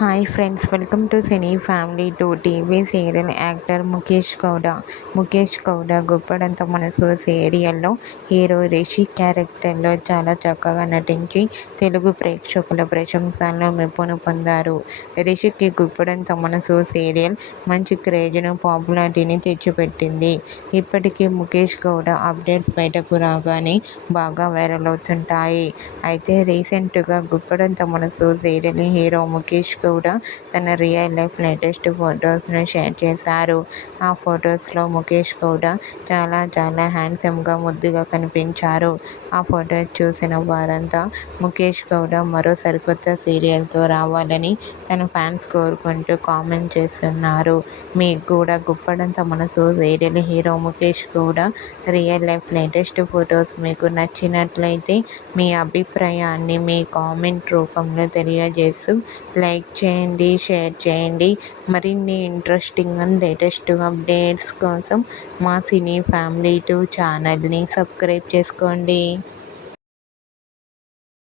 Hi friends, welcome to cine family two. TV serial actor Mukesh Gowda. Mukesh Gowda Guppedantha Manasu సీరియల్లో hero Rishi క్యారెక్టర్లో చాలా చక్కగా నటించి తెలుగు ప్రేక్షకుల ప్రశంసలను మెప్పును పొందారు. రిషికి గుప్పడంత మనసు సీరియల్ మంచి క్రేజ్ను, పాపులారిటీని తెచ్చిపెట్టింది. ఇప్పటికీ ముఖేష్ గౌడ అప్డేట్స్ బయటకు రాగానే బాగా వైరల్ అవుతుంటాయి. అయితే రీసెంట్గా గుప్పడంత మనసు సీరియల్ హీరో ముఖేష్ గౌడ తన రియల్ లైఫ్ లేటెస్ట్ ఫొటోస్ను షేర్ చేశారు. ఆ ఫొటోస్లో ముఖేష్ గౌడ చాలా హ్యాండ్సమ్గా, ముద్దుగా కనిపించారు. ఆ ఫొటోస్ చూసిన వారంతా ముఖేష్ గౌడ మరో సరికొత్త సీరియల్తో రావాలని తన ఫ్యాన్స్ కోరుకుంటూ కామెంట్ చేస్తున్నారు. మీకు కూడా గుప్పడంత మనసు serial hero Mukesh Gowda real life latest photos మీకు నచ్చినట్లయితే మీ అభిప్రాయాన్ని మీ కామెంట్ రూపంలో తెలియజేస్తూ లైక్ చేయండి, షేర్ చేయండి. మరిన్ని ఇంట్రెస్టింగ్ అండ్ లేటెస్ట్ అప్డేట్స్ కోసం మా సినీ ఫ్యామిలీ 2 ఛానల్ని సబ్స్క్రైబ్ చేసుకోండి.